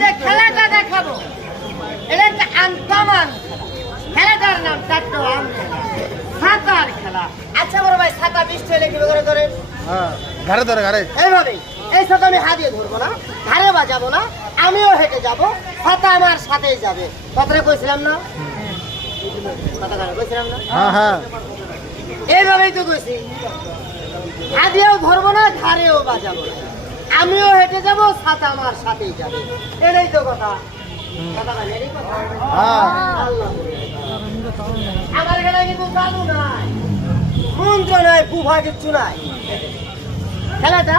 যে খেলাটা দেখাবো এটা একটা আন্তমান। খেলাটার নাম আম সাঁতার খেলা। আচ্ছা বড় ভাই সাঁতার বৃষ্টি হলে কি করে ধরে? হ্যাঁ ঘাড়ে ধরে ঘরে এইভাবে। এই সাথে আমি হাত দিয়ে ধরবো না ঘাড়ে বাজাবো না আমিও হেঁটে যাব ছাতা আমার সাথেই যাবে। কথাটা কইছিলাম না? কথা কইছিলাম না? হ্যাঁ হ্যাঁ। এইভাবেই তো কইছি। হাত দিয়েও ধরবো না ঘাড়েও বাজাবো না। আমিও হেঁটে যাব ছাতা আমার সাথেই যাবে। এটাই তো কথা। হ্যাঁ। আমার এখানে কিন্তু জাদু নাই। মন্ত্র নাই বুভা কিচ্ছু নাই। খেলাটা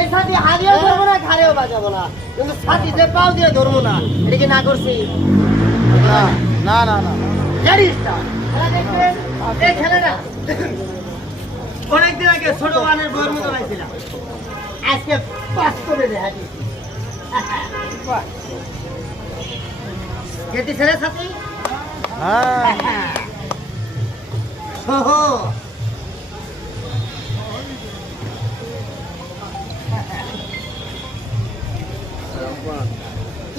এই সাথে হারিয়েও ধরবো না ঘাড়েও বাজাবো না। কিন্তু সাথী যে পাও দিয়ে ধরবো না এটা কি না করছি? না না না। না। জানিস না দেখবেন খেলাটা। অনেকদিন আগে ছোট মতো আজকে বাস্তবে দেখা দিয়েছি। যেতে সাথী হ্যাঁ।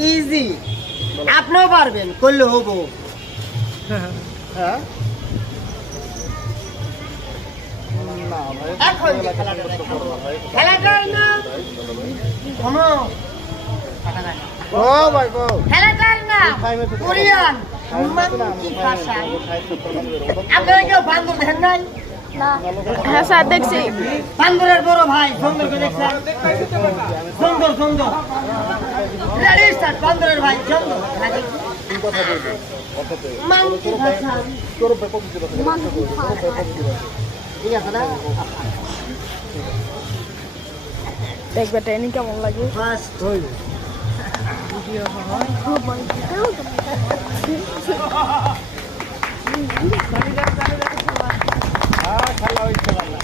ইজি। আপনিও পারবেন, করলে হব। হ্যাঁ। এখন যে খেলাটা দেখাবো, খেলাটার নাম শোনো, ও ভাই কো খেলাটার নাম কোরিয়ান মাঙ্কি ভাষা আপনারা কেউ বান্দর দেখেন নাই? হ্যাঁ স্যার দেখছি। বান্দরের বড় ভাই সুন্দরকে দেখছেন? সুন্দর সুন্দর রেডি বান্দরের ভাই সুন্দর মাঙ্কি ভাষা দেখবে ট্রেনিং কেমন লাগে? ফার্স্ট খেলা ওই খেলা না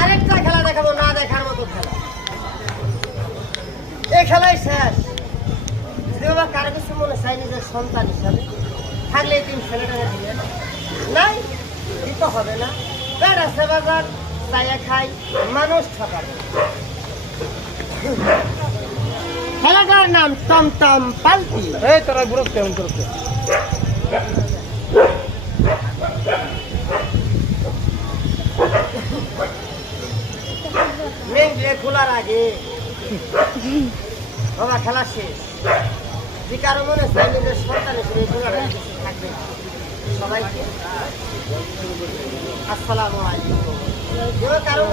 আরেকটা খেলা দেখাবো, না দেখার মতো খেলা। এই খেলাই শেষ। কারও কিছু মনে চাই নিজের সন্তান হিসাবে। থাকলে এই তিন ছেলেটাকে দিলেন নাই দিতে হবে না। বেড়া আছে বাজার চাইয়া খাই মানুষ ঠকাবে। খেলাটার নাম টমটম পাল্টি এই তোরা গ্রুপ কেমন করছে মেঘলে খোলার আগে। বাবা খেলা শেষ। যে কারও মনে চাই নিজের এই খেলাটা থাকবে। সবাইকে। আসসালামু আলাইকুম। যে কারও